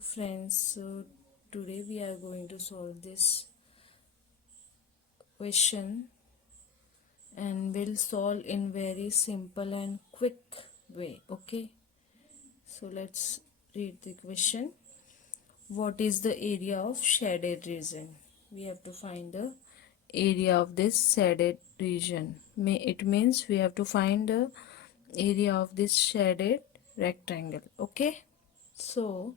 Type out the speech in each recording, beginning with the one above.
Friends, so today we are going to solve this question and we'll solve in very simple and quick way. Okay, so let's read the question. What is the area of shaded region? We have to find the area of this shaded region. It means we have to find the area of this shaded rectangle. Okay, so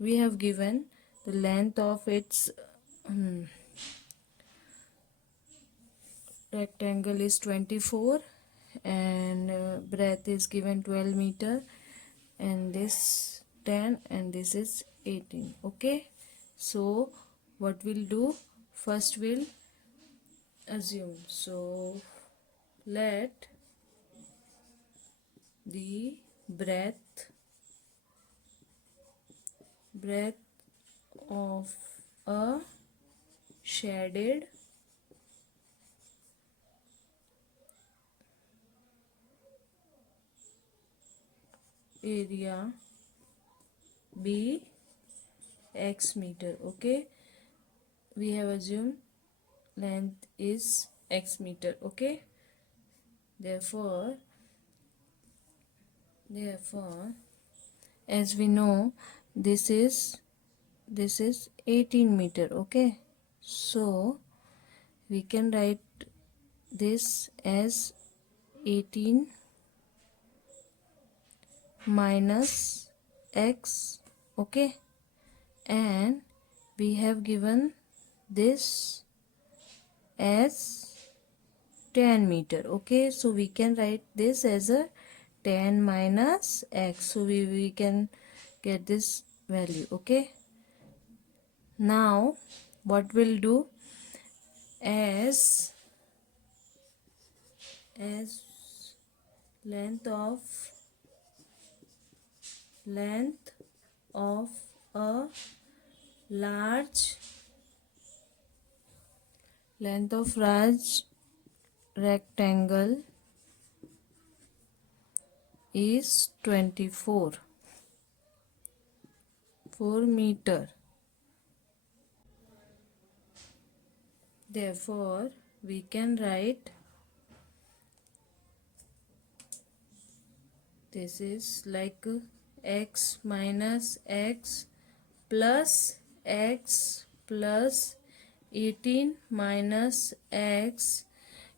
we have given the length of its rectangle is 24 and breadth is given 12 meter and this 10 and this is 18. Okay, so what we'll do, first we'll assume. So let the breadth of a shaded area be x meter. Okay, we have assumed length is x meter. Okay, therefore as we know, this is 18 meter. Okay, so we can write this as 18 minus x. Okay, and we have given this as 10 meter. Okay, so we can write this as a 10 minus x, so we can get this value. Okay, now what we'll do, as length of a large rectangle is 4 meter. Therefore we can write this is like x minus x plus 18 minus x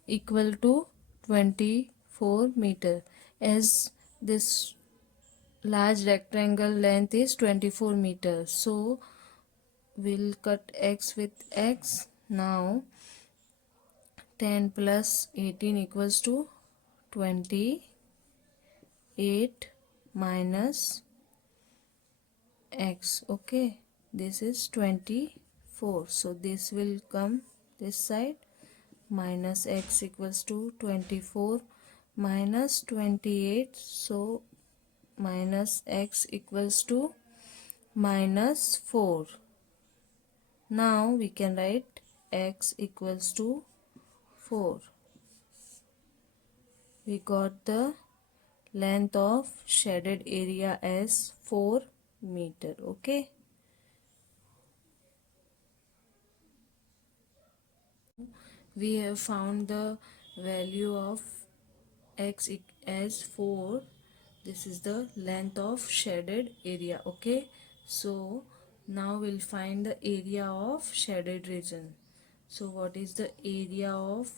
equal to 24 meter. As this large rectangle length is 24 meters, so we'll cut x with x. Now 10 plus 18 equals to 28 minus x. Okay, this is 24, so this will come this side. Minus x equals to 24 minus 28, so minus x equals to minus 4. Now we can write x equals to 4. We got the length of shaded area as 4 meter. Okay, we have found the value of x as 4. This is the length of shaded area. Okay, so now we'll find the area of shaded region. So what is the area of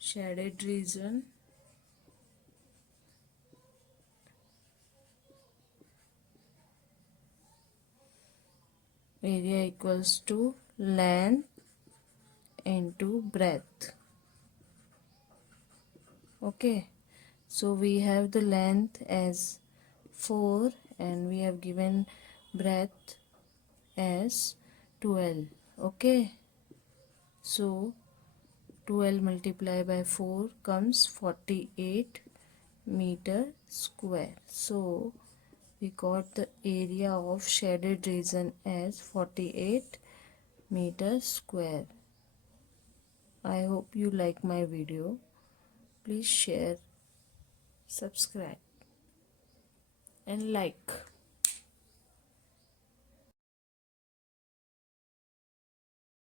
shaded region? Area equals to length into breadth. Okay, so we have the length as 4 and we have given breadth as 12. Okay, so 12 multiplied by 4 comes 48 meter square. So we got the area of shaded region as 48 meter square. I hope you like my video. Please share, subscribe. and like.